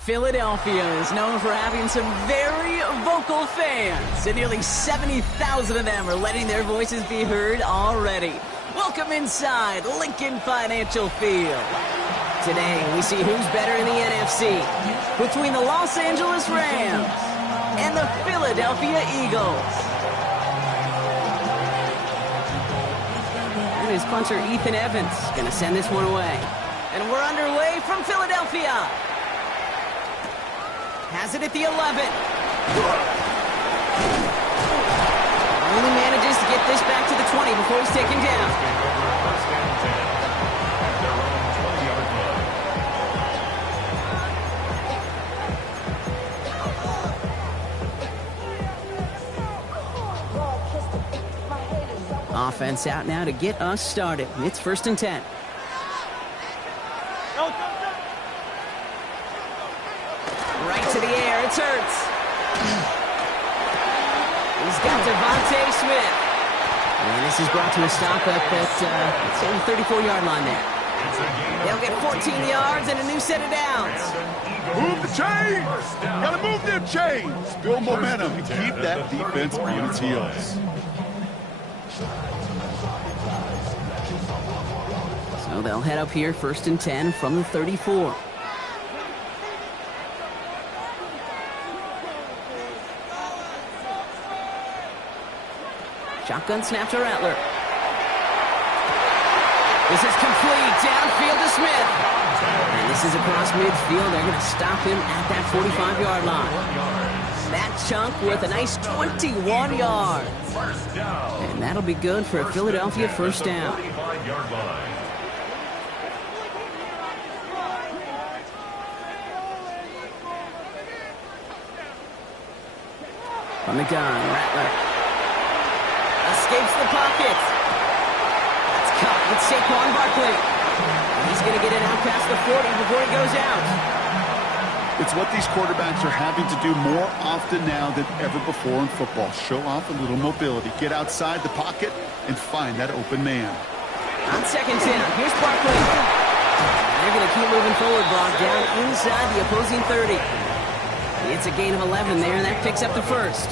Philadelphia is known for having some very vocal fans, and nearly 70,000 of them are letting their voices be heard already. Welcome inside Lincoln Financial Field. Today, we see who's better in the NFC between the Los Angeles Rams and the Philadelphia Eagles. And his punter, Ethan Evans, going to send this one away. And we're underway from Philadelphia. Has it at the 11. Only manages to get this back to the 20 before he's taken down. Offense out now to get us started. It's 1st and 10. Right to the air, it's Hurts. He's got Devontae Smith. And this is brought to a stop up at the 34-yard line there. They'll get 14 yards and a new set of downs. Move the chains! Gotta move them chains! Build momentum. Keep that defense on its heels. So they'll head up here 1st and 10 from the 34. Shotgun snap to Rattler. This is complete. Downfield to Smith. And this is across midfield. They're going to stop him at that 45-yard line. That chunk with a nice 21 yards. And that'll be good for a Philadelphia first down. From the gun, Rattler escapes the pocket. That's caught with Saquon Barkley. And he's going to get it out past the 40 before he goes out. It's what these quarterbacks are having to do more often now than ever before in football. Show off a little mobility. Get outside the pocket and find that open man. On 2nd down, here's Barkley. They're going to keep moving forward, brought down inside the opposing 30. It's a gain of 11 there, and that picks up the first.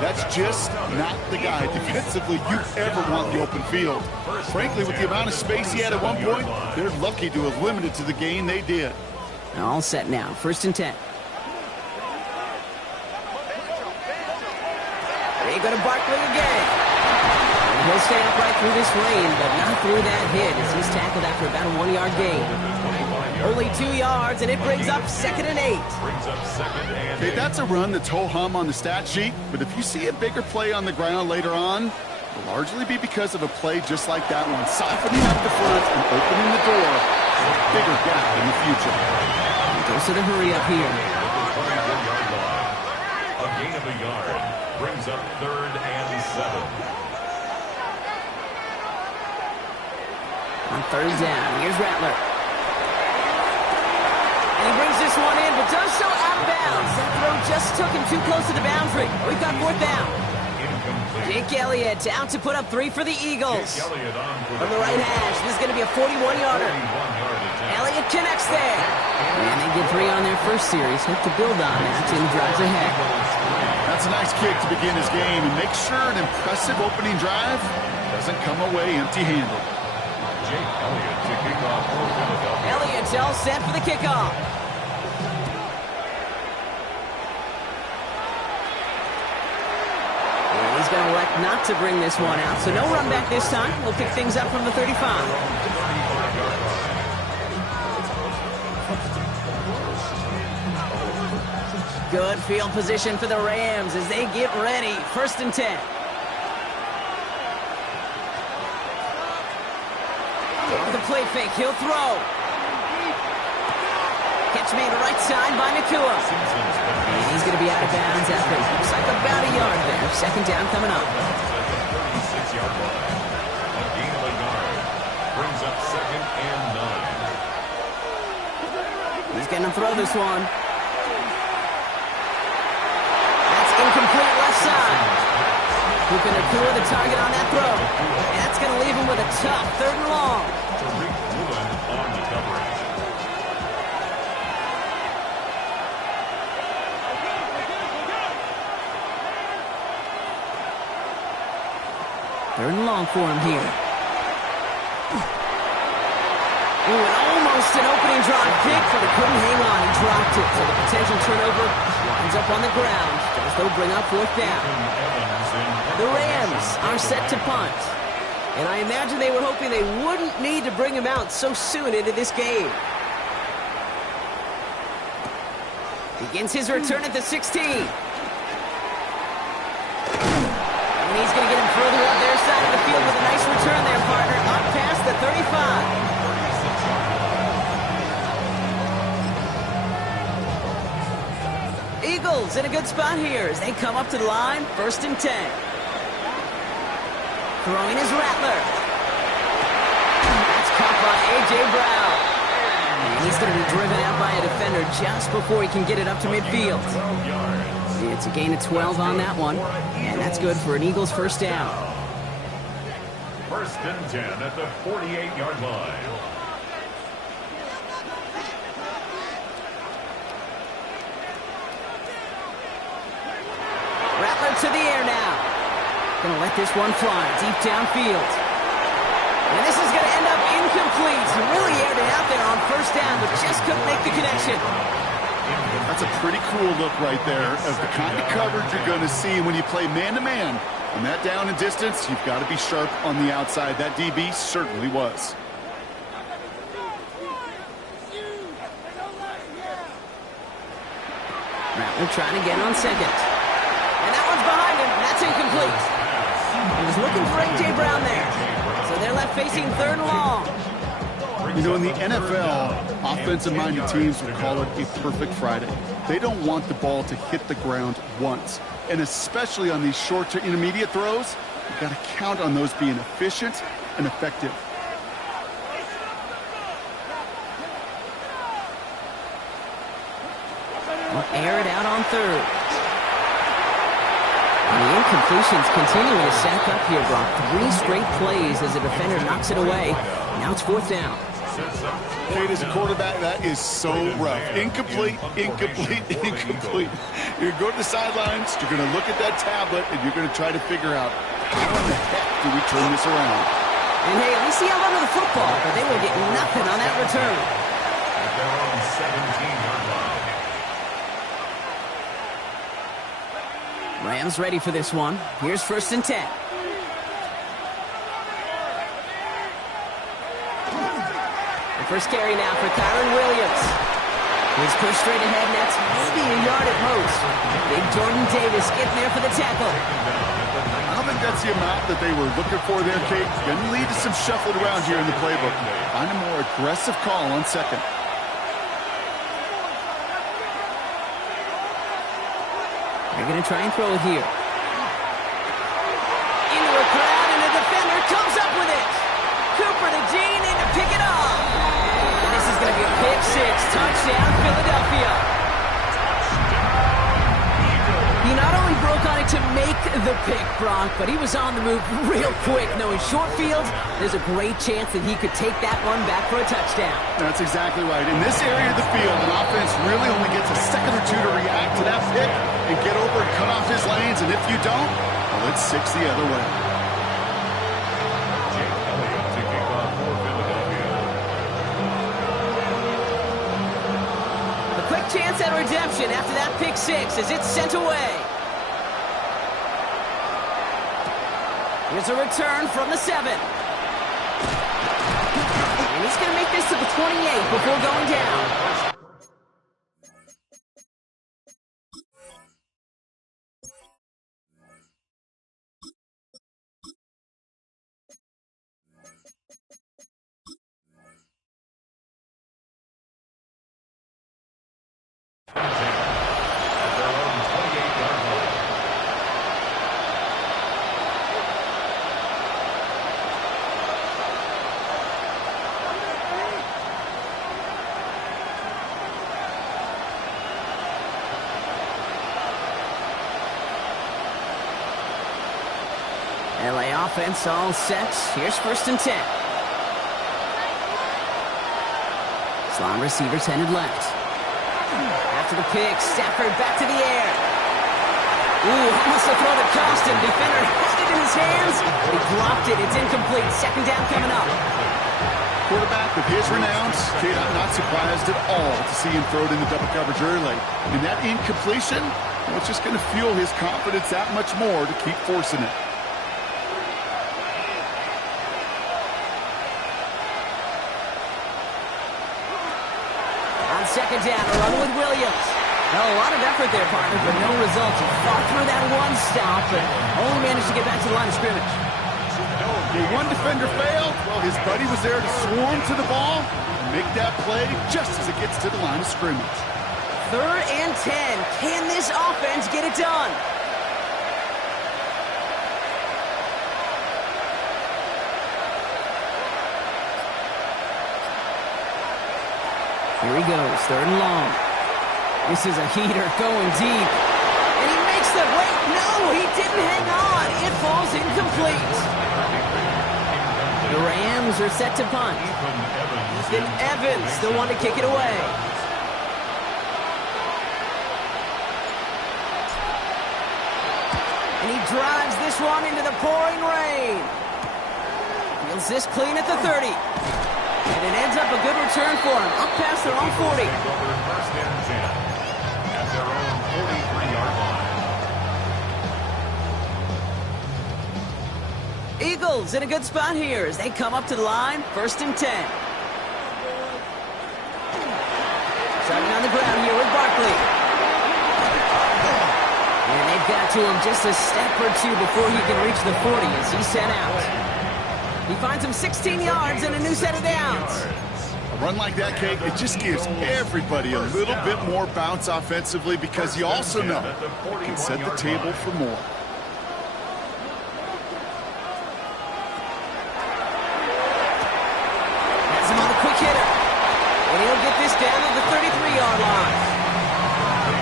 That's just not the guy defensively you ever want the open field. Frankly, with the amount of space he had at one point, they're lucky to have limited to the gain they did. All set now, 1st and 10. They go to Barkley again. And he'll stay upright through this lane, but not through that hit as he's tackled after about a 1-yard gain. Only 2 yards, and it brings up 2nd and 8. Okay, that's a run that's ho-hum on the stat sheet, but if you see a bigger play on the ground later on, it'll largely be because of a play just like that one, softening up the front and opening the door for a bigger gap in the future. He goes to the hurry up here. A gain of a yard brings up 3rd and 7. On 3rd down, here's Rattler. And he brings this one in, but does so out of bounds. That throw just took him too close to the boundary. We've got 4th down. Jake Elliott out to put up 3 for the Eagles. From the right hash, this is going to be a 41-yarder. Elliott connects there. And they get 3 on their first series. Hope to build on that and drives ahead. That's a nice kick to begin his game, and make sure an impressive opening drive doesn't come away empty-handed. Jake Elliott to kick off for Philadelphia. Elliott's all set for the kickoff. And he's going to elect not to bring this one out, so no run back this time. We'll pick things up from the 35. Good field position for the Rams as they get ready. 1st and 10. The play fake, he'll throw. Catch made right side by Nakua. And he's going to be out of bounds after it looks like about a yard there. 2nd down coming up. 36-yard line. A gain of a yard brings up 2nd and 9. He's going to throw this one. That's incomplete left side. Puka Nakua the target on that throw. And that's going to leave him with a tough 3rd and long. On the coverage. Third and long for him here. Ooh, and almost an opening drop pick, but he couldn't hang on. He dropped it, so the potential turnover winds up on the ground as they'll bring up fourth down. The Rams are set to punt. And I imagine they were hoping they wouldn't need to bring him out so soon into this game. Begins his return at the 16. And he's going to get him further up their side of the field with a nice return there, partner. Up past the 35. Eagles in a good spot here as they come up to the line. 1st and 10. Throwing his Rattler. That's caught by A.J. Brown. And he's going to be driven out by a defender just before he can get it up to midfield. It's a gain of 12 on that one. And that's good for an Eagles first down. 1st and 10 at the 48-yard line. Rattler to the air now. Going to let this one fly deep downfield. And this is going to end up incomplete. He really aired it out there on 1st down, but just couldn't make the connection. That's a pretty cool look right there of the kind of coverage you're going to see when you play man-to-man. On that down and distance, you've got to be sharp on the outside. That DB certainly was. Rattler trying to get on 2nd. And that one's behind him. That's incomplete. He was looking for A.J. Brown there. So they're left facing 3rd and long. You know, in the NFL, offensive-minded teams would call it a perfect Friday. They don't want the ball to hit the ground once. And especially on these short to intermediate throws, you've got to count on those being efficient and effective. We'll air it out on 3rd. And the incompletions continuing to stack up here, Brock. 3 straight plays as a defender knocks it away. Now it's 4th down. Kate, as a quarterback, that is so rough. Incomplete, incomplete, incomplete. You're going to the sidelines, you're going to look at that tablet, and you're going to try to figure out how in the heck do we turn this around. And hey, at least he held onto the football, but they will get nothing on that return. At their own 17-yard line. Rams ready for this one. Here's 1st and 10. The first carry now for Kyron Williams. He's pushed straight ahead, and that's maybe a yard at most. Big Jordan Davis getting there for the tackle. I don't think that's the amount that they were looking for there, Kate. Going to lead to some shuffled around here in the playbook. Find a more aggressive call on 2nd. They're going to try and throw it here. Into a crowd, and the defender comes up with it. Cooper to Gene in to pick it off. And this is going to be a pick 6. Touchdown, Philadelphia. He not only broke on it to make the pick, Brock, but he was on the move real quick. Knowing short field, there's a great chance that he could take that one back for a touchdown. That's exactly right. In this area of the field, an offense really only gets a second or two to react to that pick and get over and cut off his lanes. And if you don't, well, it's 6 the other way. Chance at redemption after that pick 6 as it's sent away. Here's a return from the 7. And he's going to make this to the 28 before going down. LA offense all set. Here's 1st and 10. Slot receivers headed left. After the pick, Stafford back to the air. Ooh, almost a throw that cost him. Defender had it in his hands, but he dropped it. It's incomplete. Second down coming up. Quarterback with his renown, Kate, I'm not surprised at all to see him throw it into double coverage early. And that incompletion, well, it's just going to fuel his confidence that much more to keep forcing it. On second down, a run with Williams. Well, a lot of effort there, partner, but no results. He fought through that one stop, but only managed to get back to the line of scrimmage. The one defender failed. Well, his buddy was there to swarm to the ball and make that play just as it gets to the line of scrimmage. 3rd and 10. Can this offense get it done? Here he goes, 3rd and long. This is a heater going deep. And he makes the wait. No, he didn't hang on. It falls incomplete. The Rams are set to punt. Ethan Evans, the one to kick it away. And he drives this one into the pouring rain. Feels this clean at the 30. And it ends up a good return for him. Up past their own 40. First and 10 at their own 43-yard line. Eagles in a good spot here as they come up to the line. 1st and 10. Starting on the ground here with Barkley. And they've got to him just a step or two before he can reach the 40 as he's sent out. He finds him 16 yards and a new set of downs. A run like that, Kate, it just gives everybody a little bit more bounce offensively because you also know it can set the table for more. Has him on the quick hitter. And he'll get this down at the 33-yard line.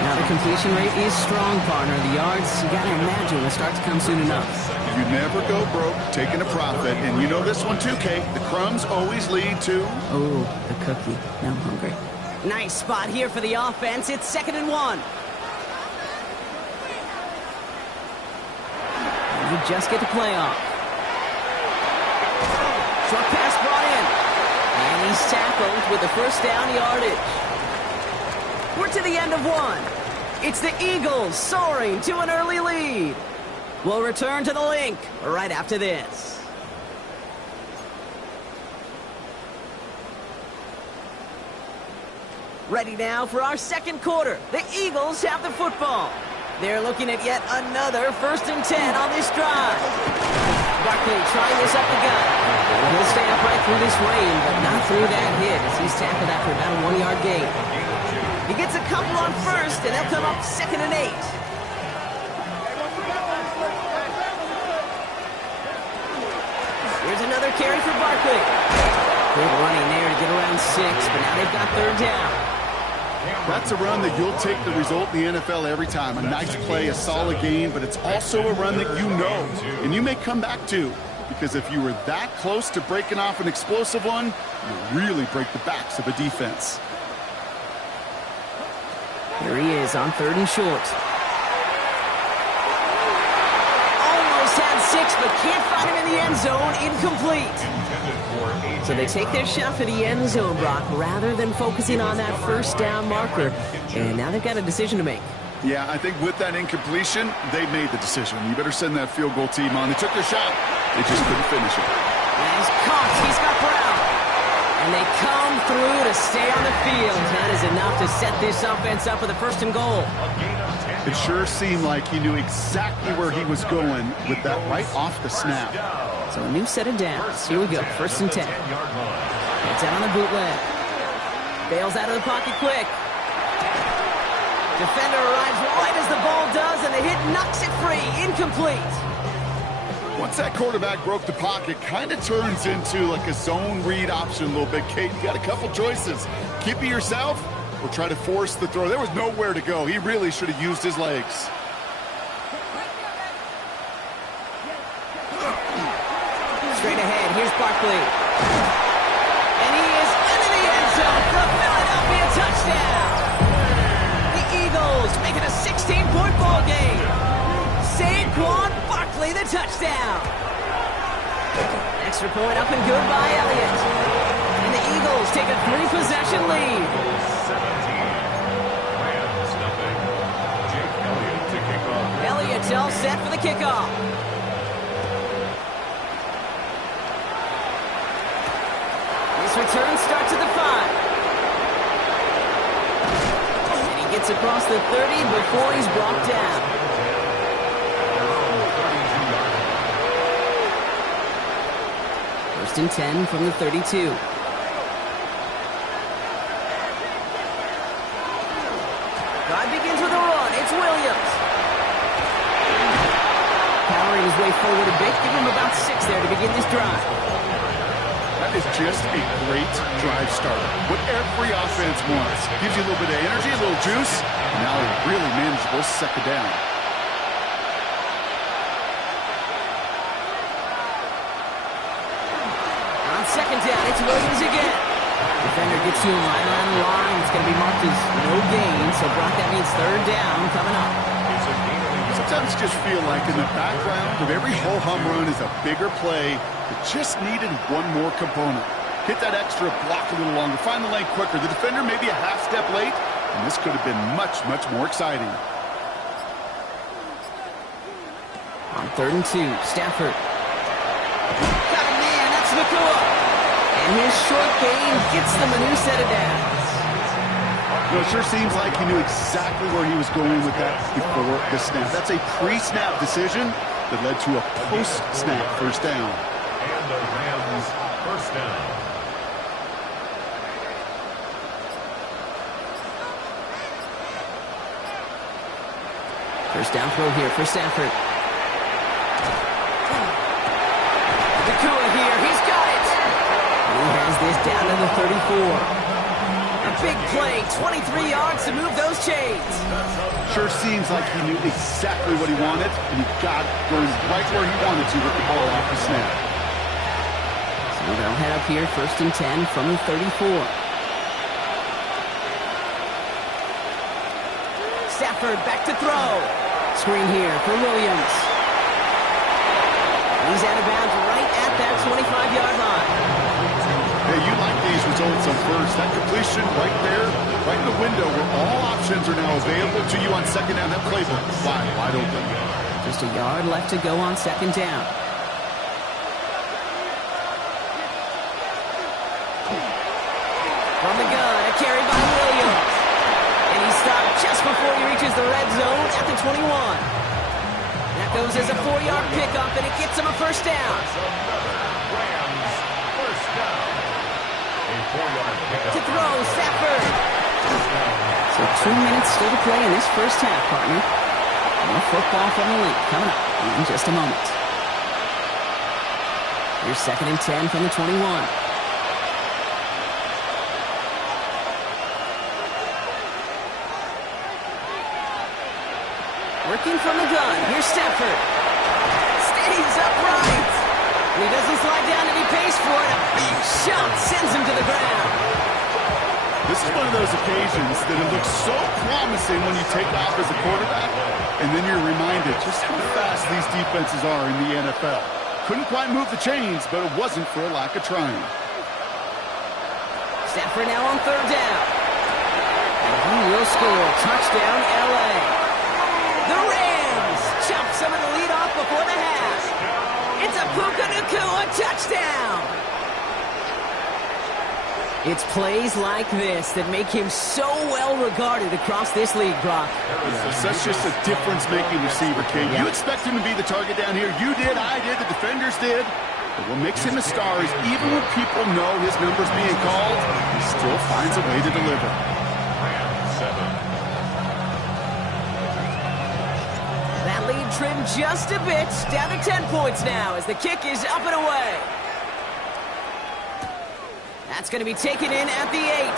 Now the completion rate is strong, partner. The yards, you got to imagine, will start to come soon enough. You never go broke taking a profit. And you know this one too, Kate. The crumbs always lead to... Oh, the cookie. Now I'm hungry. Nice spot here for the offense. It's 2nd and 1. And you just get the play off. Short pass brought in. And he's tackled with the first down yardage. We're to the end of one. It's the Eagles soaring to an early lead. We'll return to the link right after this. Ready now for our second quarter. The Eagles have the football. They're looking at yet another 1st and 10 on this drive. Barkley trying this up the gut. He'll stay upright through this rain, but not through that hit as he's tackled after about a 1-yard gain. He gets a couple on 1st, and they'll come up 2nd and 8. Here's another carry for Barkley. Good running there to get around 6, but now they've got 3rd down. That's a run that you'll take the result in the NFL every time. A nice play, a solid game, but it's also a run that you know and you may come back to. Because if you were that close to breaking off an explosive one, you really break the backs of a defense. Here he is on 3rd and short. Almost had 6, but can't find him in the end zone. Incomplete. So they take their shot for the end zone, Brock, rather than focusing on that 1st down marker. And now they've got a decision to make. Yeah, I think with that incompletion, they made the decision. You better send that field goal team on. They took their shot. They just couldn't finish it. And he's caught. He's got Brown. And they come through to stay on the field. That is enough to set this offense up with a 1st and goal. It sure seemed like he knew exactly where he was going with that right off the snap. So a new set of downs. Here we go. 1st and 10. It's out on the bootleg. Bails out of the pocket quick. Defender arrives right as the ball does, and the hit knocks it free. Incomplete. Once that quarterback broke the pocket, kind of turns into like a zone read option a little bit. Kate, you got a couple choices. Keep it yourself or try to force the throw. There was nowhere to go. He really should have used his legs. Straight ahead, here's Barkley. And he is into the end zone for a Philadelphia touchdown. The Eagles make it a 16-point ball game. quickly, the touchdown. Extra point up and good by Elliott. And the Eagles take a 3-possession lead. 17. Rams nothing. Jake Elliott to kick off. Elliott all set for the kickoff. This return starts at the 5. And he gets across the 30 before he's brought down. First and 10 from the 32. Drive begins with a run. It's Williams. Powering his way forward a bit. Give him about 6 there to begin this drive. That is just a great drive starter. What every offense wants. Gives you a little bit of energy, a little juice. And now a really manageable second down. On second down, it's Williams again. Defender gets to him right around the line. It's going to be marked as no gain. So, Brock, that means third down coming up. Sometimes just feel like in the background of every ho-hum run is a bigger play that just needed one more component. Hit that extra block a little longer, find the lane quicker. The defender maybe a half step late, and this could have been much, much more exciting. On 3rd and 2, Stafford. Got a man, that's Nakua. And his short gain gets them a new set of downs. It sure seems like he knew exactly where he was going with that before the snap. That's a pre-snap decision that led to a post-snap first down. And the Rams first down. First down throw here for Stafford. Nakua here, he's got it. He has this down to the 34. A big play, 23 yards to move those chains. Sure seems like he knew exactly what he wanted, and he got going right where he wanted to with the ball off the snap. So they'll head up here, 1st and 10 from the 34. Stafford back to throw. Screen here for Williams. He's out of bounds right at that 25-yard line. Hey, you like these results on first. That completion right there, right in the window where all options are now available to you on second down. That playbook wide open. Just a yard left to go on second down. From the gun, a carry by Williams. And he's stopped just before he reaches the red zone at the 21. That goes as a 4-yard pickup, and it gets him a first down. Rams first down. A 4-yard pickup. To throw, Stafford. So 2 minutes still to play in this first half, partner. More football from the league coming up in just a moment. Here's 2nd and 10 from the 21. Working from the gun. Here's Stafford. Stays upright. He doesn't slide down and he pays for it. A big shot sends him to the ground. This is one of those occasions that it looks so promising when you take off as a quarterback, and then you're reminded just how fast these defenses are in the NFL. Couldn't quite move the chains, but it wasn't for a lack of trying. Stafford now on 3rd down. And he will score. Touchdown, L.A. The Rams chop some of the lead off before the half. It's a Puka Nakua touchdown. It's plays like this that make him so well regarded across this league, Brock. Yes, that's just a difference-making receiver, King. You expect him to be the target down here. You did, I did, the defenders did. But what makes him a star is even when people know his number's being called, he still finds a way to deliver. Rams 7. That lead trimmed just a bit, down to 10 points now as the kick is up and away. That's going to be taken in at the 8.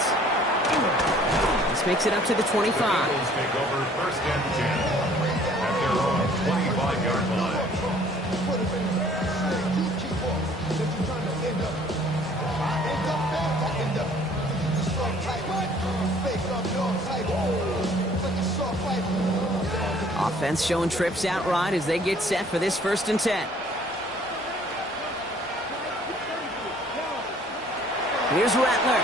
This makes it up to the 25. The Eagles take over 1st and 10 at their own 25-yard line. Offense showing trips out right as they get set for this 1st and 10. Here's Rattler.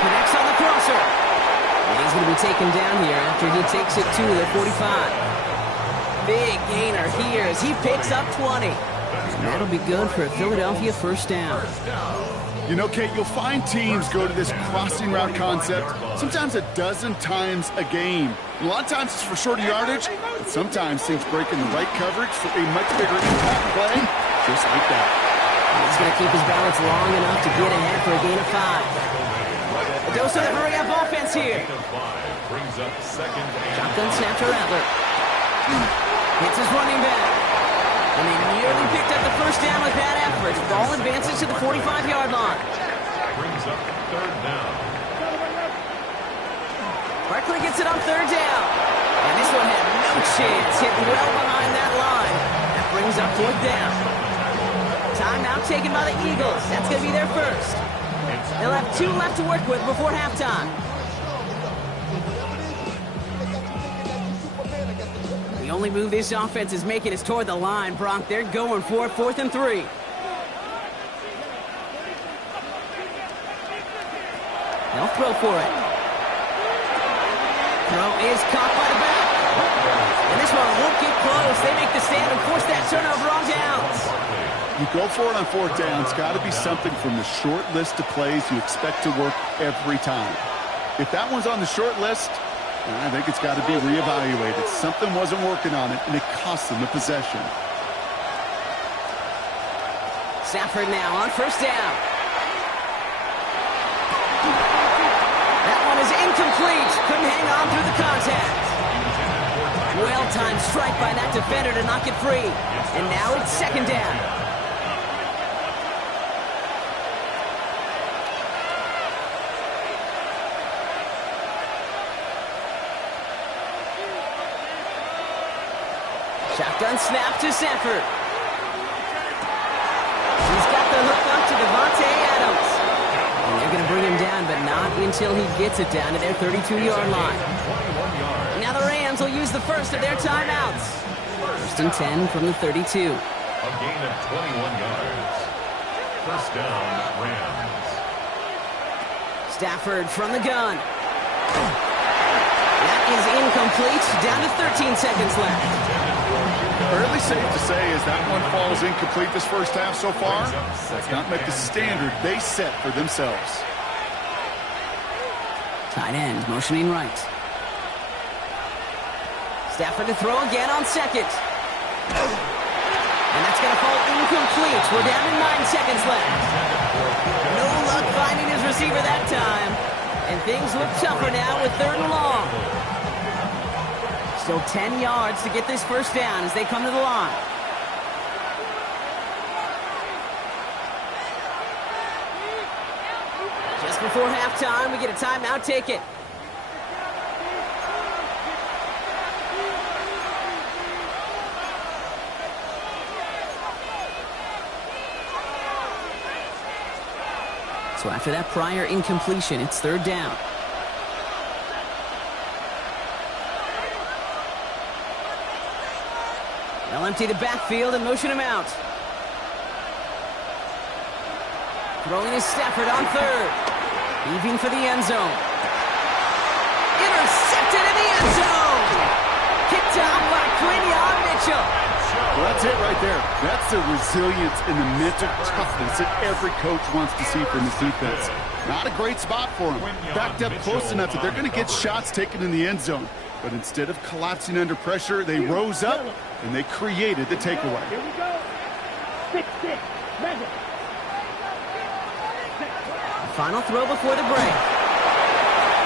Connects on the crosser. And he's going to be taken down here after he takes it to the 45. Big gainer here as he picks up 20. And that'll be good for a Philadelphia 1st down. You know, Kate, you'll find teams go to this crossing route concept sometimes a dozen times a game. A lot of times it's for shorter yardage, but sometimes teams break in the right coverage for a much bigger impact play, just like that. He's going to keep his balance long enough to get ahead for a gain of 5. A dose of the hurry-up offense here. Shotgun snap to Rattler. Hits his running back. And they nearly picked up the 1st down with that effort. Ball advances to the 45-yard line. Brings up 3rd down. Barkley gets it on 3rd down. And this one had no chance. Hit well behind that line. That brings up 4th down. Timeout taken by the Eagles. That's going to be their 1st. They'll have 2 left to work with before halftime. The only move this offense is making is toward the line, Brock. They're going for 4th and 3. They'll throw for it. Throw is caught by the back. And this one won't get close. They make the stand and force that turnover on downs. You go for it on 4th down. It's got to be something from the short list of plays you expect to work every time. If that one's on the short list, I think it's got to be reevaluated. Something wasn't working on it, and it cost them the possession. Stafford now on 1st down. That one is incomplete. Couldn't hang on through the contact. Well-timed strike by that defender to knock it free. And now it's 2nd down. Shotgun snap to Sanford. He's got the hook up to Devontae Adams. And they're going to bring him down, but not until he gets it down to their 32-yard line. Now the Rams will use the 1st of their timeouts. 1st and 10 from the 32. A gain of 21 yards. 1st down, Rams. Stafford from the gun. That is incomplete. Down to 13 seconds left. Fairly safe to say as that one falls incomplete this 1st half so far, that's not met the standard they set for themselves. Tight end motioning right. Stafford to throw again on 2nd. And that's going to fall incomplete. We're down to 9 seconds left. No luck finding his receiver that time. And things look tougher now with 3rd and long. Still 10 yards to get this 1st down as they come to the line. Just before halftime, we get a timeout taken. So after that prior incompletion, it's 3rd down. They'll empty the backfield and motion him out. Throwing is Stafford on 3rd. Heaving for the end zone. Intercepted in the end zone. Kicked out by Quinion Mitchell. Well, that's it right there. That's the resilience and the mental toughness that every coach wants to see from his defense. Not a great spot for him. Backed up close enough that they're going to get shots taken in the end zone. But instead of collapsing under pressure, they rose up and they created the takeaway. Here we go. 6-6. Measure. Final throw before the break.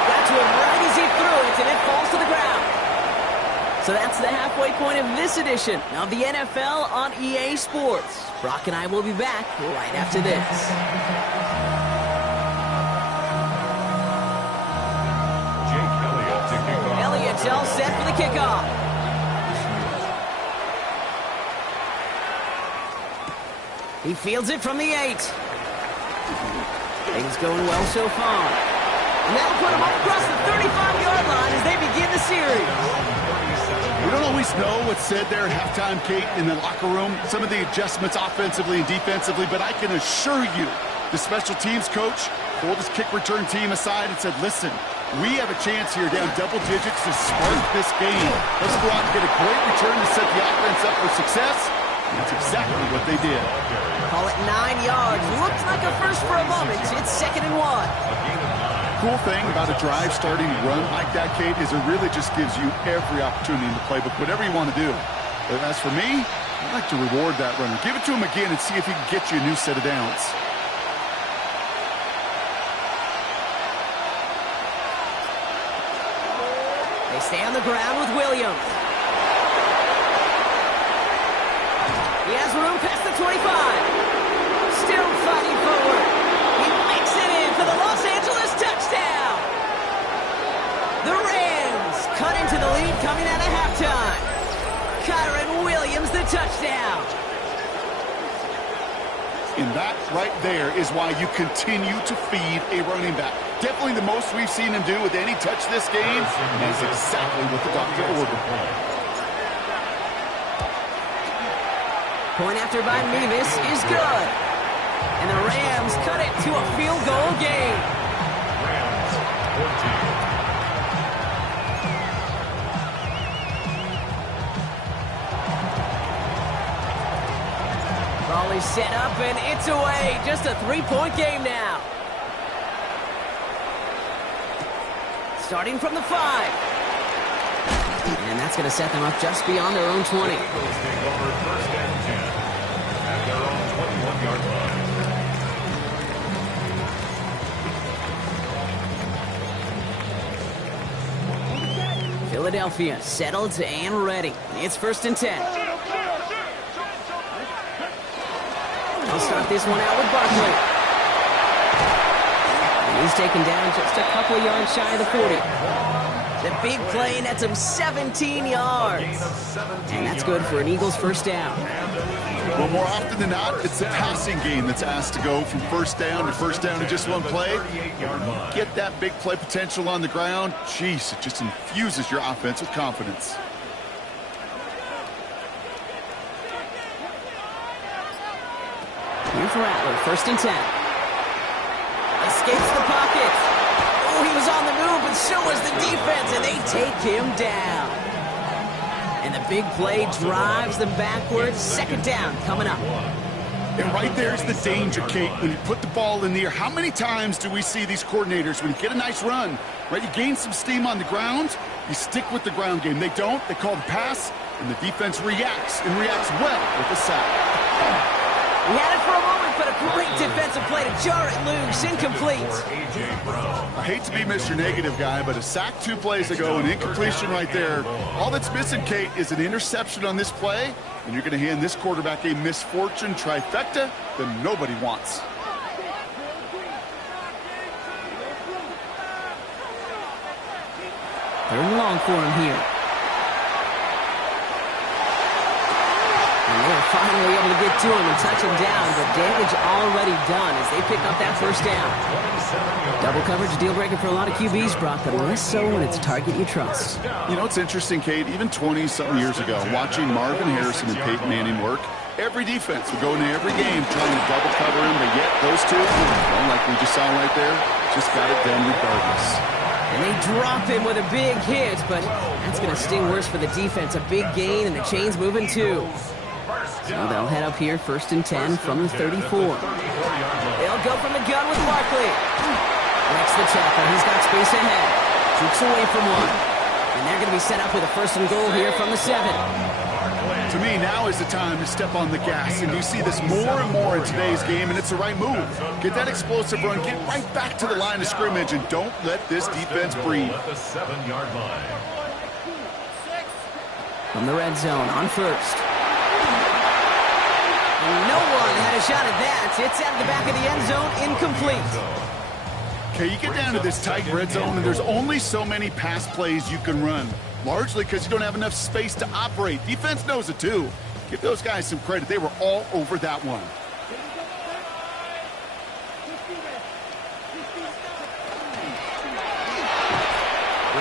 Got to him right as he threw it, and it falls to the ground. So that's the halfway point of this edition of the NFL on EA Sports. Brock and I will be back right after this. Elliott's all set for the kickoff. He fields it from the 8. Things going well so far. And that'll put them up across the 35-yard line as they begin the series. We don't always know what's said there at halftime, Kate, in the locker room. Some of the adjustments offensively and defensively, but I can assure you the special teams coach pulled his kick return team aside and said, listen, we have a chance here down double digits to spark this game. Let's go out and get a great return to set the offense up for success. And that's exactly what they did. Call it 9 yards. Looked like a first for a moment. It's 2nd and 1. Cool thing about a drive starting run like that, Kate, is it really just gives you every opportunity in the playbook, whatever you want to do. But as for me, I'd like to reward that runner. Give it to him again and see if he can get you a new set of downs. They stay on the ground with Williams. He has room past the 25. Still fighting forward. He makes it in for the Los Angeles touchdown. The Rams cut into the lead coming out of halftime. Kyron Williams, the touchdown. And that right there is why you continue to feed a running back. Definitely the most we've seen him do with any touch this game. And that's exactly what the doctor ordered. Point after by Mevis is good. And the Rams cut it to a field goal game. Rams 14. Ball is set up and it's away. Just a 3-point game now. Starting from the 5. And that's going to set them up just beyond their own 20. Eagles take over 1st and 10 at their own 21-yard line. Philadelphia settled and ready. It's 1st and 10. I'll start this one out with Barkley. And he's taken down just a couple of yards shy of the 40. The big play nets him 17 yards. And that's good for an Eagles first down. Well, more often than not, it's the passing game that's asked to go from first down in just one play. Get that big play potential on the ground. Jeez, it just infuses your offense with confidence. Here's Rattler, 1st and 10. Escapes the pocket. Oh, he was on the move, but so was the defense, and they take him down. And the big play drives them backwards. 2nd down coming up. And right there's the danger, Kate. When you put the ball in the air, how many times do we see these coordinators, when you get a nice run, right, you gain some steam on the ground, you stick with the ground game. They don't. They call the pass, and the defense reacts, and reacts well with a sack. He had it for a moment, but a great defensive play to jar it loose. Incomplete. I hate to be Mr. Negative guy, but a sack 2 plays ago, an incompletion right there. All that's missing, Kate, is an interception on this play, and you're going to hand this quarterback a misfortune trifecta that nobody wants. Third and long for him here. And they're finally able to get to him and touch him down, but damage already done as they pick up that first down. Double coverage deal breaker for a lot of QBs, Brock, but less so when it's a target you trust. You know, it's interesting, Kate, even 20-something years ago, watching Marvin Harrison and Peyton Manning work, every defense would go into every game trying to double cover him, but yet those two, well, like we just saw right there, just got it done regardless. And they drop him with a big hit, but that's going to sting worse for the defense. A big gain, and the chain's moving too. So they'll head up here, 1st and 10 from the 34. They'll go from the gun with Barkley. Next the tackle. He's got space ahead. Jukes away from one. And they're going to be set up with a 1st and goal here from the 7. To me, now is the time to step on the gas, and you see this more and more in today's game, and it's the right move. Get that explosive run, get right back to the line of scrimmage, and don't let this defense breathe. At the 7-yard line. From the red zone on 1st. And no one had a shot at that. It's out of the back of the end zone, incomplete. Okay, you get down to this tight red zone, and there's only so many pass plays you can run, largely because you don't have enough space to operate. Defense knows it too. Give those guys some credit. They were all over that one.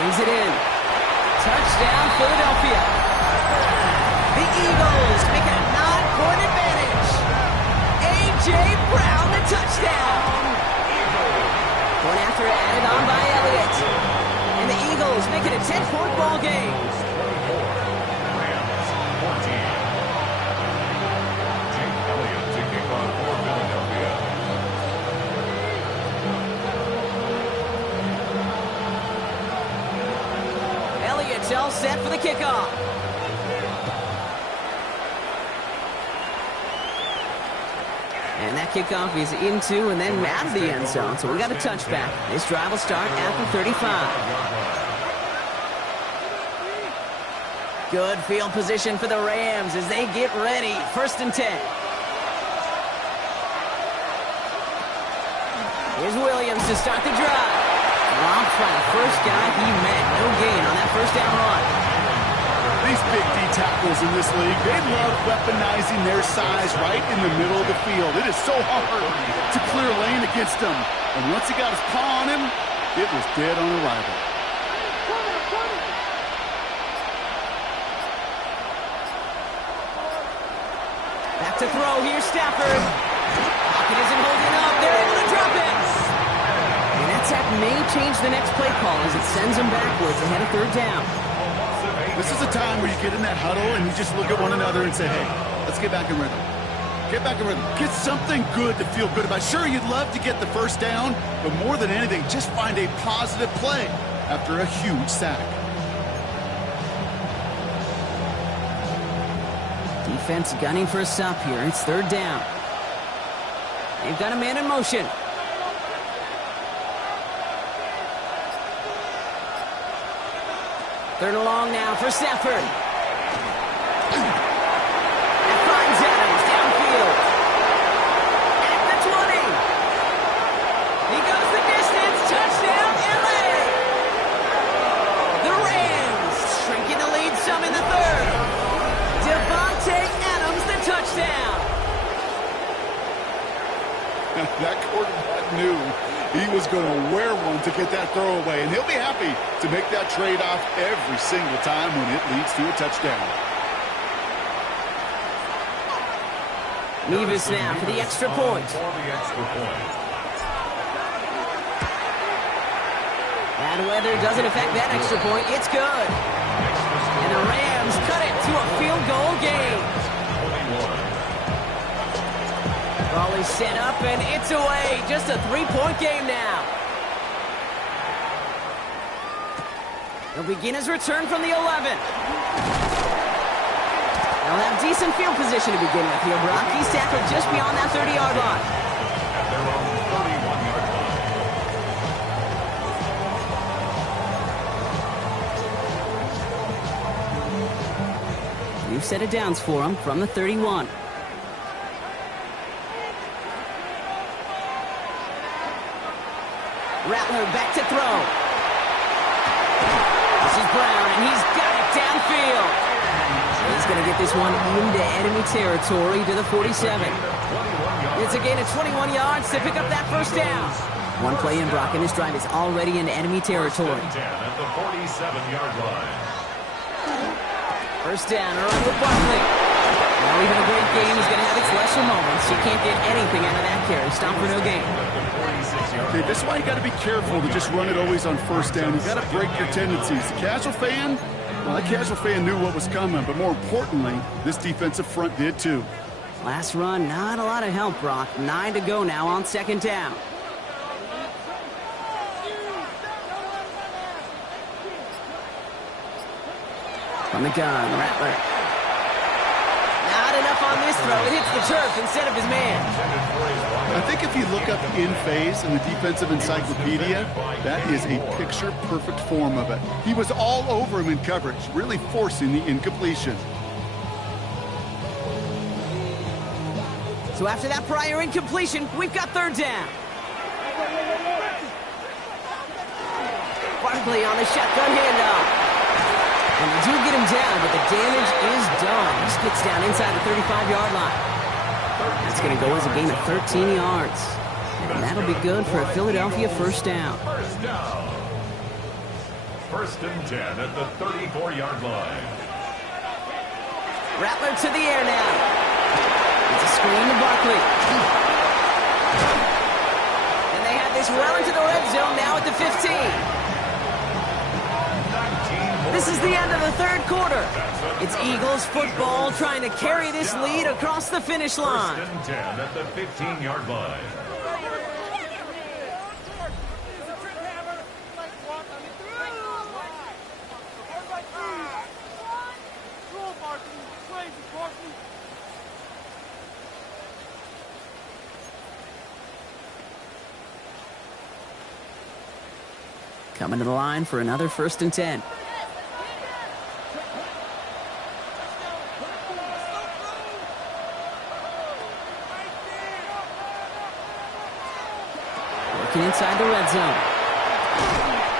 Brings it in. Touchdown, Philadelphia. The Eagles make it a 9-point advantage. A.J. Brown, the touchdown. Point after added on by Elliott. And the Eagles make it a 10-point ball game. Rams 14. Jake Elliott to kick off for Philadelphia. Elliott's all set for the kickoff. And that kickoff is into and then out of the end zone. So we got a touchback. This drive will start at the 35. Good field position for the Rams as they get ready. 1st and 10. Here's Williams to start the drive. Dropped by the first guy he met. No gain on that first down run. These big D tackles in this league, they love weaponizing their size right in the middle of the field. It is so hard to clear lane against them. And once he got his paw on him, it was dead on arrival. Back to throw. Here's Stafford. Pocket isn't holding up. They're able to drop it. And that sack may change the next play call as it sends them backwards ahead of 3rd down. This is a time where you get in that huddle and you just look at one another and say, hey, let's get back in rhythm. Get back in rhythm. Get something good to feel good about. Sure, you'd love to get the first down, but more than anything, just find a positive play after a huge sack. Defense gunning for a stop here. It's 3rd down. They've got a man in motion. Third and long now for Stafford. That finds Adams downfield. At the 20. He goes the distance. Touchdown, LA. The Rams shrinking the lead some in the 3rd. Devontae Adams, the touchdown. That quarterback knew he was going to wear one to get that throwaway, and he'll be happy to make that trade-off every single time when it leads to a touchdown. Nevis now for the extra point. Bad weather doesn't affect that extra point. It's good. And the Rams cut it to a field goal game. Raleigh set up, and it's away. Just a 3-point game now. He'll begin his return from the 11. They'll have decent field position to begin with here, Brock. He's tackled just beyond that 30-yard line. At their own 31-yard line. New set of downs for him from the 31. Rattler back to throw. This is Brown, and he's got it downfield. He's going to get this one into enemy territory to the 47. It's a gain of 21 yards to pick up that first down. One play in, Brock, and this drive is already into enemy territory. At the 47-yard line. First down, around with Barkley. Now even a great game is going to have its lesser moments. You can't get anything out of that carry. Stop for no gain. Okay, this is why you got to be careful to just run it always on first down. You got to break your tendencies. The casual fan, well, that casual fan knew what was coming, but more importantly, this defensive front did too. Last run, not a lot of help, Brock. 9 to go now on 2nd down. From the gun, Rattler. Not enough on this throw. It hits the turf instead of his man. I think if you look up in phase in the defensive encyclopedia, that is a picture-perfect form of it. He was all over him in coverage, really forcing the incompletion. So after that prior incompletion, we've got 3rd down. Barkley on the shotgun handoff. And they do get him down, but the damage is done. He spits down inside the 35-yard line. That's going to go as a gain of 13 yards. And that'll be good for a Philadelphia first down. First and 10 at the 34-yard line. Rattler to the air now. It's a screen to Barkley. And they have this well into the red zone now at the 15. This is the end of the third quarter. It's Eagles football trying to carry this lead across the finish line. First and 10 at the 15-yard line. Coming to the line for another first and 10. Working inside the red zone.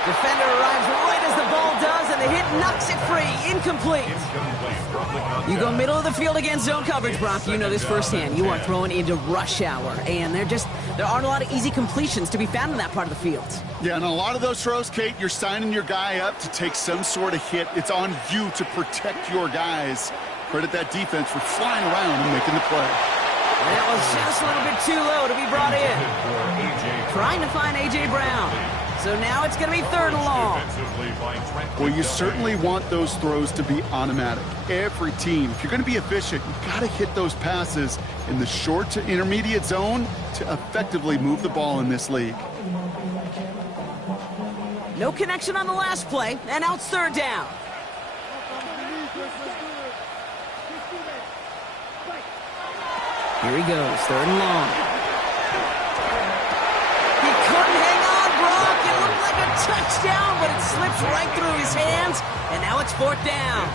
Defender arrives right as the ball does, and the hit knocks it free. Incomplete. You go middle of the field against zone coverage, Brock. You know this firsthand. You are throwing into rush hour, and there aren't a lot of easy completions to be found in that part of the field. Yeah, and a lot of those throws, Kate, you're signing your guy up to take some sort of hit. It's on you to protect your guys. Credit that defense for flying around and making the play. That was just a little bit too low to be brought in. Trying to find A.J. Brown. So now it's going to be third and long. Well, you certainly want those throws to be automatic. Every team, if you're going to be efficient, you've got to hit those passes in the short to intermediate zone to effectively move the ball in this league. No connection on the last play, and now it's third down. Here he goes, third and long. He couldn't hang on, Brock. It looked like a touchdown, but it slips right through his hands, and now it's fourth down.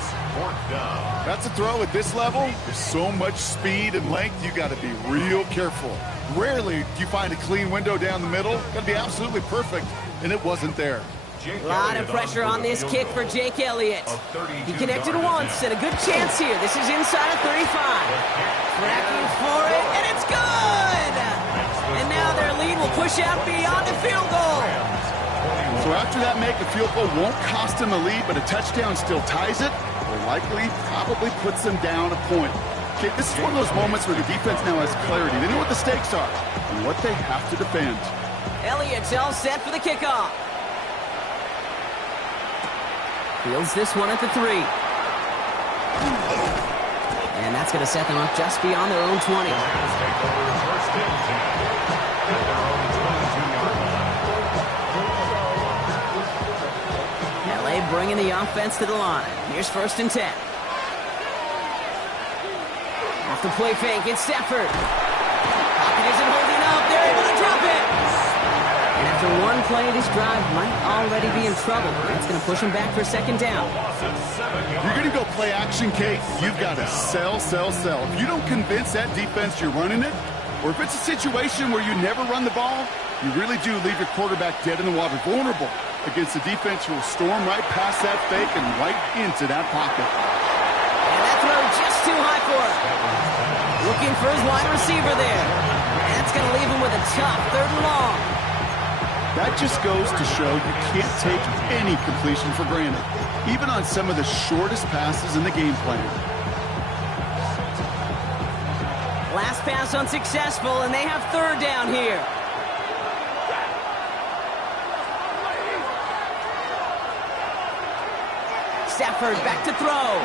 That's a throw at this level. There's so much speed and length, you got to be real careful. Rarely do you find a clean window down the middle. Got to be absolutely perfect, and it wasn't there. A lot of pressure on this kick for Jake Elliott. He connected once, and a good chance here. This is inside of 35. Tracking for it, and it's good! And now their lead will push out beyond the field goal. So after that make, a field goal won't cost them a lead, but a touchdown still ties it, or likely probably puts them down a point. Okay, this is one of those moments where the defense now has clarity. They know what the stakes are and what they have to defend. Elliott's all set for the kickoff. Fields this one at the 3. And that's going to set them up just beyond their own 20. LA bringing the offense to the line. Here's first and 10. Off the play fake, it's Stafford. Pocket isn't holding up. They're able to drop it. And after one play, this drive might already be in trouble. It's going to push them back for second down. You're going to go play action, Kate. You've got to sell, sell, sell. If you don't convince that defense you're running it, or if it's a situation where you never run the ball, you really do leave your quarterback dead in the water, vulnerable against a defense who will storm right past that fake and right into that pocket. And that throw just too high for him. Looking for his wide receiver there. And that's going to leave him with a tough third and long. That just goes to show you can't take any completion for granted, even on some of the shortest passes in the game plan. Last pass unsuccessful, and they have third down here. Stafford back to throw.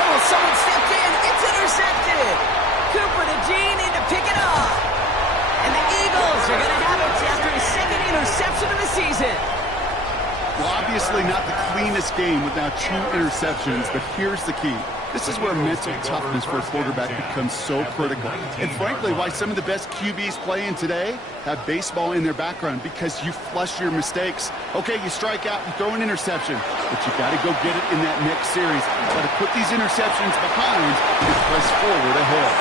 Oh, someone stepped in. It's intercepted. Cooper to Gene in to pick it up. And the Eagles are going to have it after his second interception of the season. Well, obviously not the cleanest game without 2 interceptions, but here's the key. This is where mental toughness for a quarterback becomes so critical. And frankly, why some of the best QBs playing today have baseball in their background, because you flush your mistakes. Okay, you strike out and throw an interception, but you got to go get it in that next series. You got to put these interceptions behind and press forward ahead.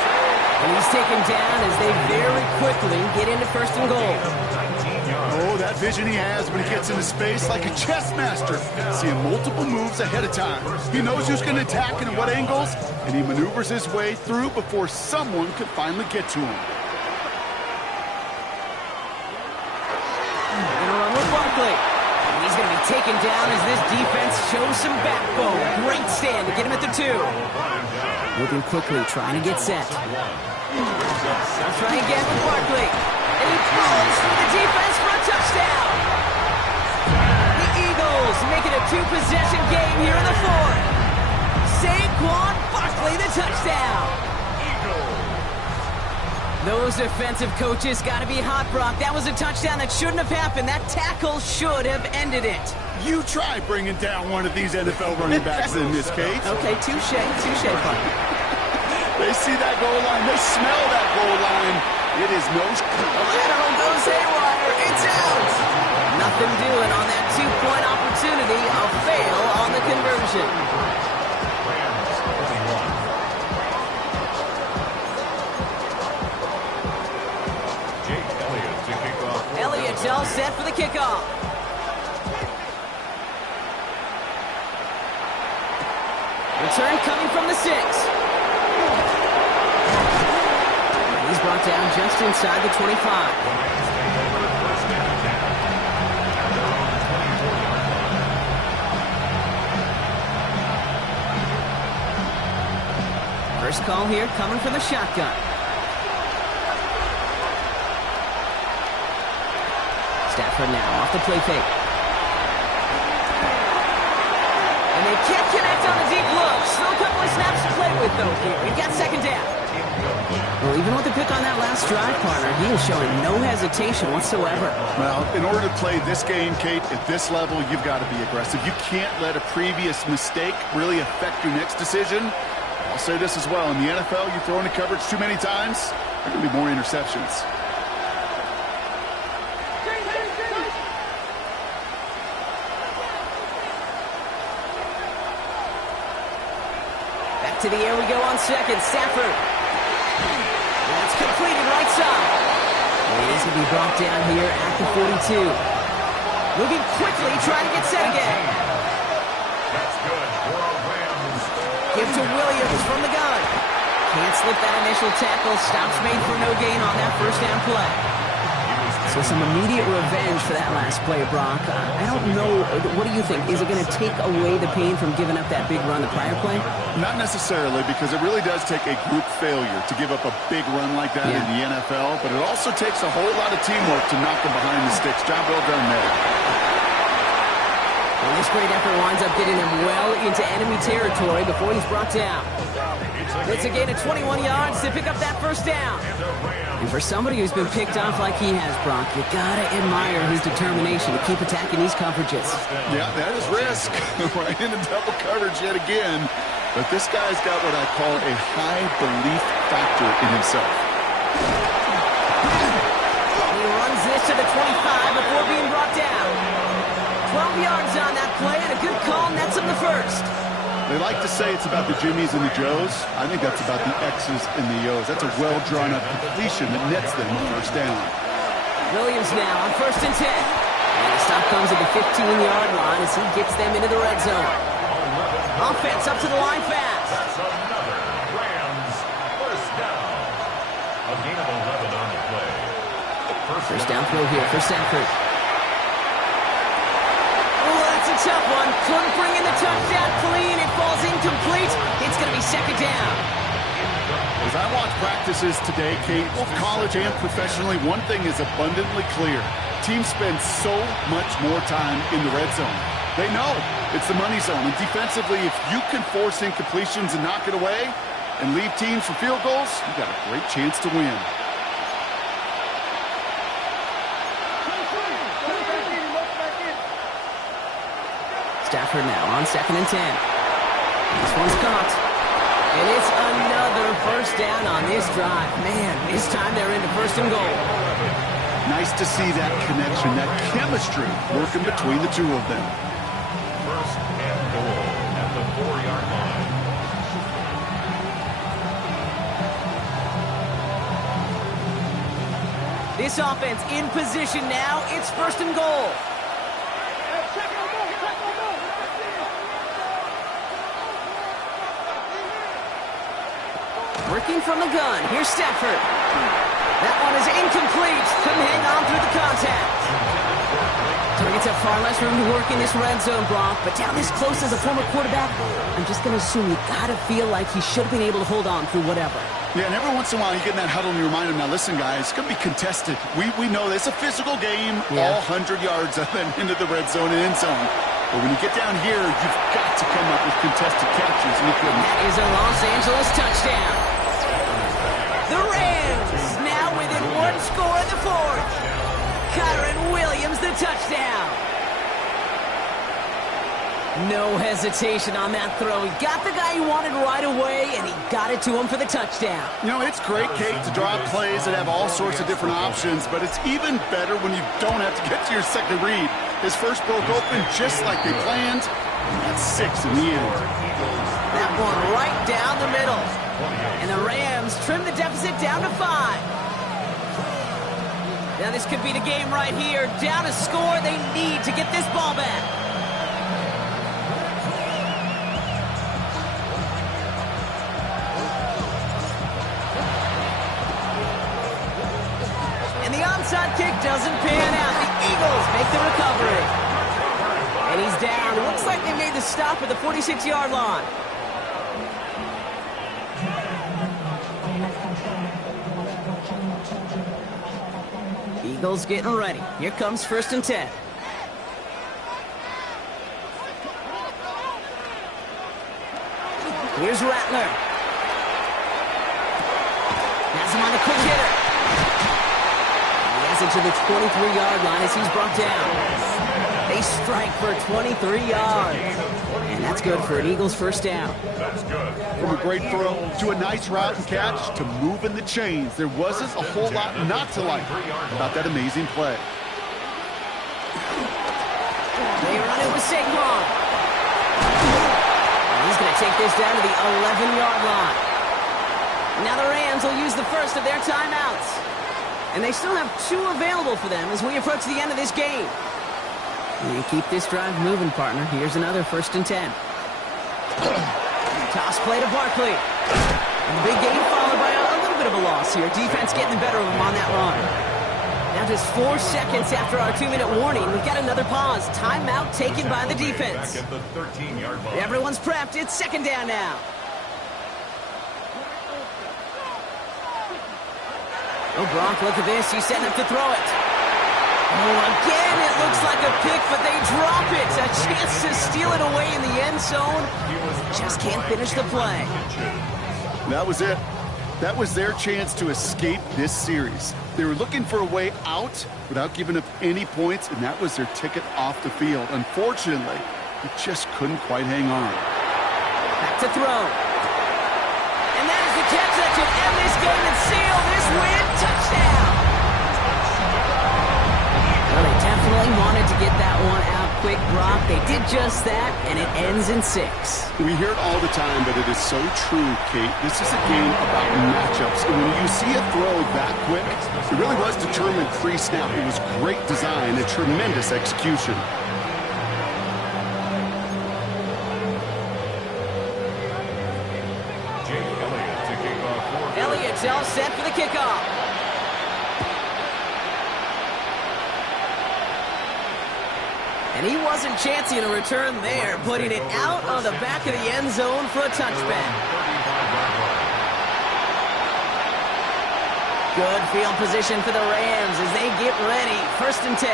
And he's taken down as they very quickly get into first and goal. Oh, that vision he has when he gets into space like a chess master, seeing multiple moves ahead of time. He knows who's going to attack and at what angles, and he maneuvers his way through before someone can finally get to him. They're going to run with Barkley. taken down as this defense shows some backbone. Great stand to get him at the 2. Moving quickly, trying to get set. I'll try again with Barkley. And he throws through the defense for a touchdown. The Eagles make it a 2-possession game here in the 4th. Saquon Barkley, the touchdown. Those defensive coaches got to be hot, Brock. That was a touchdown that shouldn't have happened. That tackle should have ended it. You try bringing down one of these NFL running backs in this case. Okay, touche, partner. They see that goal line. They smell that goal line. It is no... Lateral goes haywire. It's out. Nothing doing on that 2-point opportunity. A fail on the conversion. Elliott's all set for the kickoff. Return coming from the 6. He's brought down just inside the 25. First call here coming from the shotgun. Stafford now off the play fake. And they can't connect on the deep look. Still a couple of snaps to play with, though, here. We've got second down. Well, even with the pick on that last drive, partner, he is showing no hesitation whatsoever. Well, in order to play this game, Kate, at this level, you've got to be aggressive. You can't let a previous mistake really affect your next decision. I'll say this as well. In the NFL, you throw into coverage too many times, there can be more interceptions. To the air we go on second. Stafford. That's completed right side. It is going to be brought down here at the 42. Moving quickly, trying to get set again. That's good for a Rams. Give to Williams from the gun. Can't slip that initial tackle. Stops made for no gain on that first down play. So some immediate revenge for that last play, Brock. I don't know. What do you think? Is it going to take away the pain from giving up that big run the prior play? Not necessarily, because it really does take a group failure to give up a big run like that in the NFL, but it also takes a whole lot of teamwork to knock them behind the sticks. Job well done there. Well, this great effort winds up getting him well into enemy territory before he's brought down. It's a gain of 21 yards to pick up that first down. And for somebody who's been picked off like he has, Brock, you gotta admire his determination to keep attacking these coverages. Yeah, that is risk. Right into double coverage yet again. But this guy's got what I call a high belief factor in himself. He runs this to the 25 before being brought down. 12 yards on that play, and a good call nets him the first. They like to say it's about the Jimmies and the Joes. I think that's about the X's and the O's. That's a well-drawn-up completion that nets them the first down. Williams now on 1st and 10. And the stop comes at the 15-yard line as he gets them into the red zone. Offense up to the line fast. That's another Rams first down. A gain of 11 on the play. First down throw here for Stafford. That's a tough one. Couldn't bring in the touchdown clean. It falls incomplete. It's going to be second down. As I watch practices today, Kate, both college and professionally, one thing is abundantly clear. Teams spend so much more time in the red zone. They know it's the money zone. And defensively, if you can force incompletions and knock it away and leave teams for field goals, you've got a great chance to win. Stafford now on 2nd and 10. This one's caught. And it's another first down on this drive. Man, this time they're into 1st and goal. Nice to see that connection, that chemistry working between the two of them. 1st and goal at the 4-yard line. This offense in position now. It's 1st and goal. Working from the gun. Here's Stafford. That one is incomplete. Couldn't hang on through the contact. Targets have far less room to work in this red zone, Brock, but down this close as a former quarterback, I'm just going to assume you got to feel like he should have been able to hold on through whatever. Yeah, and every once in a while you get in that huddle and you remind him, now listen, guys, it's going to be contested. We know this. It's a physical game, all 100 yards of them into the red zone and end zone. But when you get down here, you've got to come up with contested catches, and he couldn't. That is a Los Angeles touchdown. The Rams now within one score in the fourth. Kyron Williams, the touchdown. No hesitation on that throw. He got the guy he wanted right away, and he got it to him for the touchdown. You know, it's great, Kate, to draw plays that have all sorts of different options, but it's even better when you don't have to get to your second read. His first broke open just like they planned, and that's 6 in the end. That one right down the middle. And the Rams trim the deficit down to 5. Now this could be the game right here. Down a score, they need to get this ball back. And the onside kick doesn't pan out. The Eagles make the recovery. And he's down. Looks like they made the stop at the 46-yard line. Eagles getting ready. Here comes 1st and 10. Here's Rattler. Has him on the quick hitter. He has it to the 23-yard line as he's brought down. They strike for 23 yards. And that's good for an Eagles first down. That's good. From a great throw to a nice route and catch to moving the chains, there wasn't a whole lot not to like about that amazing play. They run it with Saquon. He's going to take this down to the 11-yard line. Now the Rams will use the first of their timeouts. And they still have 2 available for them as we approach the end of this game. You keep this drive moving, partner. Here's another 1st and 10. Toss play to Barkley. And the big game followed by a little bit of a loss here. Defense getting the better of him on that run. Now just 4 seconds after our 2-minute warning, we've got another pause. Timeout taken by the defense. Back at the 13-yard line. Everyone's prepped. It's 2nd down now. Oh, Brock, look at this. He's setting up to throw it. Oh, again, it looks like a pick, but they drop it. A chance to steal it away in the end zone. Just can't finish the play. That was it. That was their chance to escape this series. They were looking for a way out without giving up any points, and that was their ticket off the field. Unfortunately, they just couldn't quite hang on. Back to throw. And that is the catch that could end this game and seal this win. Touchdown. Well, they definitely wanted to get that one out quick, Brock. They did just that, and it ends in 6. We hear it all the time, but it is so true, Kate. This is a game about matchups. And when you see a throw that quick, it really was determined pre-snap. It was great design and tremendous execution. Elliott's all set for the kickoff. And he wasn't chancing a return there, putting it out on the back of the end zone for a touchback. Good field position for the Rams as they get ready. 1st and 10.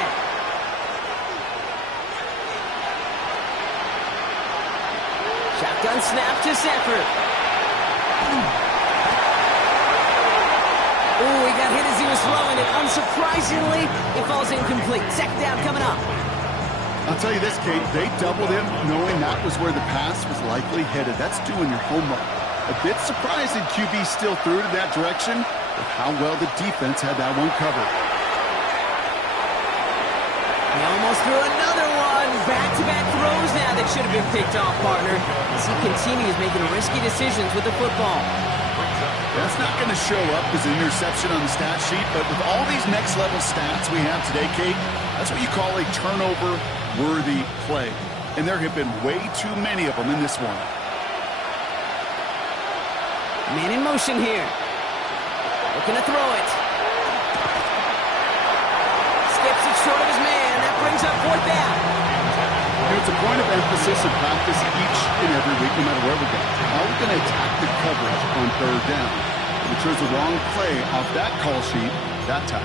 Shotgun snap to Sanford. Oh, he got hit as he was throwing it. Unsurprisingly, it falls incomplete. 2nd down coming up. I'll tell you this, Kate, they doubled him knowing that was where the pass was likely headed. That's doing your homework. A bit surprising QB still threw it in that direction, but how well the defense had that one covered. He almost threw another one. Back-to-back throws now that should have been picked off, partner, as he continues making risky decisions with the football. That's not going to show up as an interception on the stat sheet, but with all these next-level stats we have today, Kate, that's what you call a turnover-worthy play. And there have been way too many of them in this one. Man in motion here. Looking to throw it. Skips it short of his man. That brings brings up fourth down. It's a point of emphasis in practice each and every week, no matter where we go. Are we going to attack the coverage on third down? We chose the wrong play off that call sheet that time.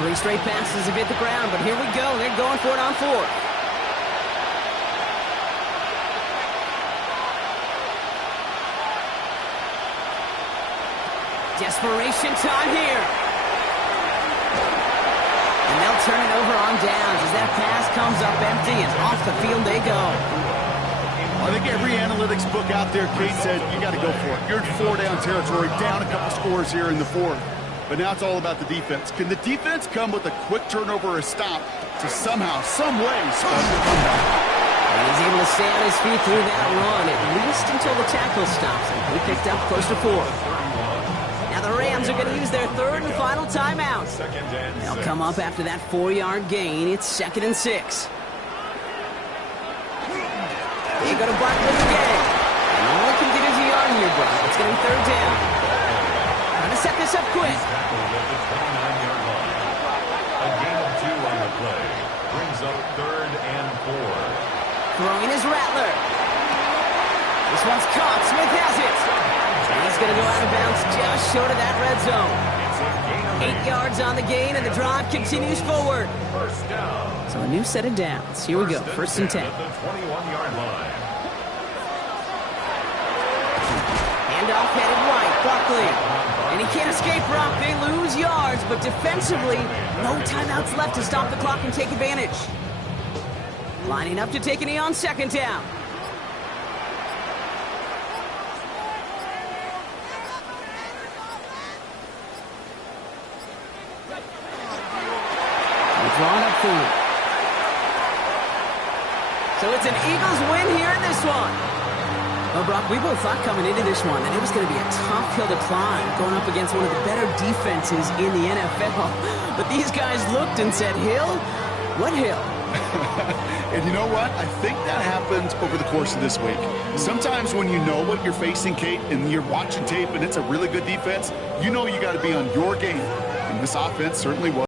3 straight passes have hit the ground, but here we go. They're going for it on fourth. Desperation time here. And they'll turn it over on downs as that pass comes up empty and off the field they go. I think every analytics book out there, Kate, said you got to go for it. You're in 4-down territory, down a couple scores here in the fourth. But now it's all about the defense. Can the defense come with a quick turnover or a stop to somehow, some way, start the comeback? And he's able to stay on his feet through that run, at least until the tackle stops him. He picked up close to 4. Now the Rams are going to use their third and final timeout. They'll come up after that 4-yard gain. It's 2nd and 6. They go to Barkley again. And all he can get is a yard here, Brock. It's going to be third down. Trying to set this up quick. A gain of 2 on the play. Brings up 3rd and 4. Throwing is Rattler. This one's caught. Smith has it. And he's going to go out of bounds just short of that red zone. 8 yards on the gain, and the drive continues forward. First down. So a new set of downs. Here we go. 1st and 10. At the 21-yard line. Handoff headed right. Buckley. And he can't escape, Brock. They lose yards, but defensively, no timeouts left to stop the clock and take advantage. Lining up to take a knee on 2nd down. Drawn up forward. So it's an Eagles win here in this one. Well, Brock, we both thought coming into this one that it was going to be a tough hill to climb going up against one of the better defenses in the NFL. But these guys looked and said, Hill? What hill? And you know what? I think that happens over the course of this week. Sometimes when you know what you're facing, Kate, and you're watching tape and it's a really good defense, you know you got to be on your game. And this offense certainly was.